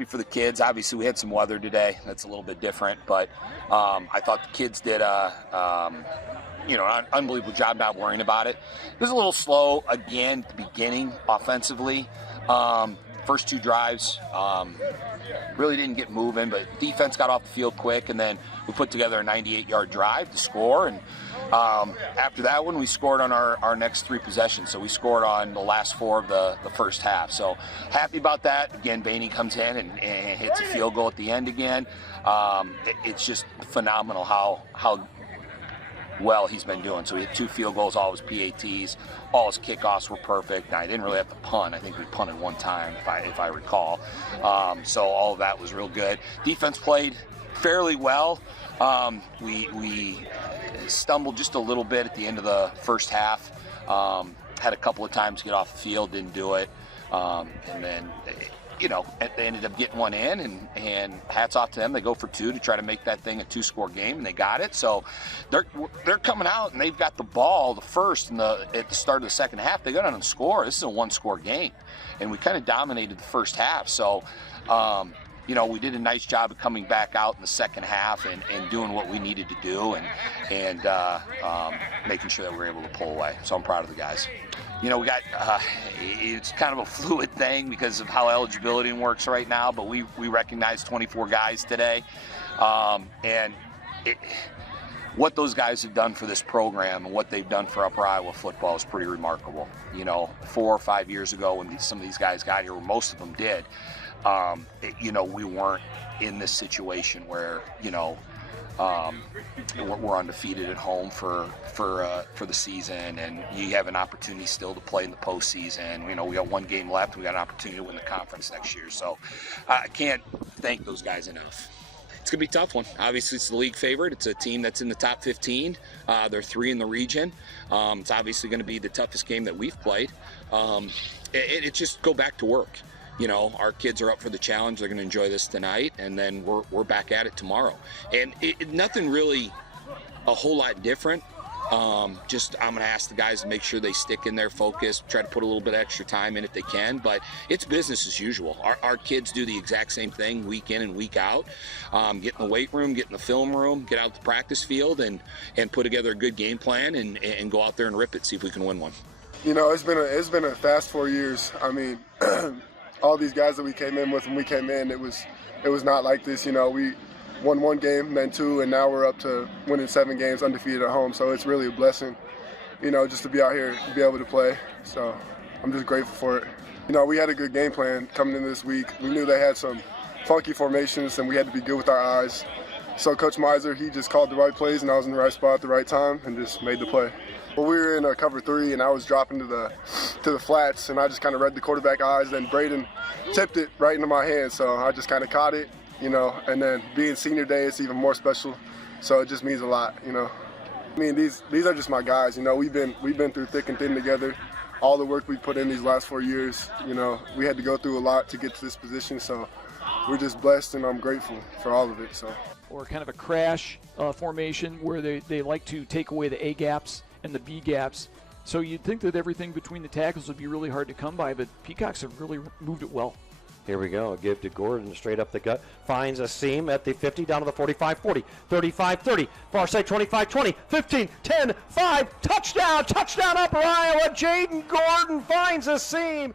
happy for the kids. Obviously, we had some weather today. That's a little bit different, but I thought the kids did an unbelievable job not worrying about it. It was a little slow again at the beginning offensively. First 2 drives really didn't get moving, but defense got off the field quick, and then we put together a 98-yard drive to score. And after that one, we scored on our next 3 possessions. So we scored on the last 4 of the first half. So happy about that. Again, Bainey comes in and hits a field goal at the end again. It's just phenomenal how well he's been doing. So he had 2 field goals, all his PATs, all his kickoffs were perfect. Now, I didn't really have to punt. I think we punted 1 time, if I recall. So all of that was real good. Defense played fairly well. We stumbled just a little bit at the end of the first half. Had a couple of times to get off the field, didn't do it. And then, they ended up getting one in, and hats off to them. They go for 2 to try to make that thing a 2-score game, and they got it. So they're coming out, and they've got the ball the first at the start of the second half. They got on and score. This is a 1-score game, and we kind of dominated the first half. So, we did a nice job of coming back out in the second half and doing what we needed to do and making sure that we were able to pull away. So I'm proud of the guys. We got it's kind of a fluid thing because of how eligibility works right now, but we recognized 24 guys today. What those guys have done for this program and what they've done for Upper Iowa football is pretty remarkable. 4 or 5 years ago when some of these guys got here, or most of them did, we weren't in this situation where, we're undefeated at home for the season, and you have an opportunity still to play in the postseason. We got 1 game left. We got an opportunity to win the conference next year. So I can't thank those guys enough. It's going to be a tough one. Obviously, it's the league favorite. It's a team that's in the top 15. They're 3 in the region. It's obviously going to be the toughest game that we've played. It just go back to work. Our kids are up for the challenge. They're going to enjoy this tonight, and then we're back at it tomorrow. And nothing really a whole lot different. Just I'm going to ask the guys to make sure they stick in their focus, try to put a little bit of extra time in if they can, but it's business as usual. Our kids do the exact same thing week in and week out. Get in the weight room, get in the film room, get out to the practice field, and put together a good game plan and go out there and rip it, see if we can win one. It's been a fast 4 years. I mean, all these guys that we came in with when we came in, it was not like this. We won 1 game, then 2, and now we're up to winning 7 games undefeated at home. So it's really a blessing, just to be out here, to be able to play. So I'm just grateful for it. We had a good game plan coming into this week. We knew they had some funky formations, and we had to be good with our eyes. So Coach Miser, he just called the right plays, and I was in the right spot at the right time and just made the play. Well, we were in a cover 3, and I was dropping to the flats, and I just kind of read the quarterback eyes. Then Braden tipped it right into my hand, so I just kind of caught it, And then being senior day, it's even more special, so it just means a lot, I mean, these are just my guys. We've been through thick and thin together. All the work we put in these last 4 years, we had to go through a lot to get to this position, so we're just blessed, and I'm grateful for all of it. So. Or kind of a crash formation where they like to take away the A gaps and the B gaps. So you'd think that everything between the tackles would be really hard to come by, but Peacocks have really moved it well. Here we go. A give to Gordon straight up the gut. Finds a seam at the 50, down to the 45, 40, 35, 30. Far side 25, 20, 15, 10, 5. Touchdown, Upper Iowa. Jaden Gordon finds a seam.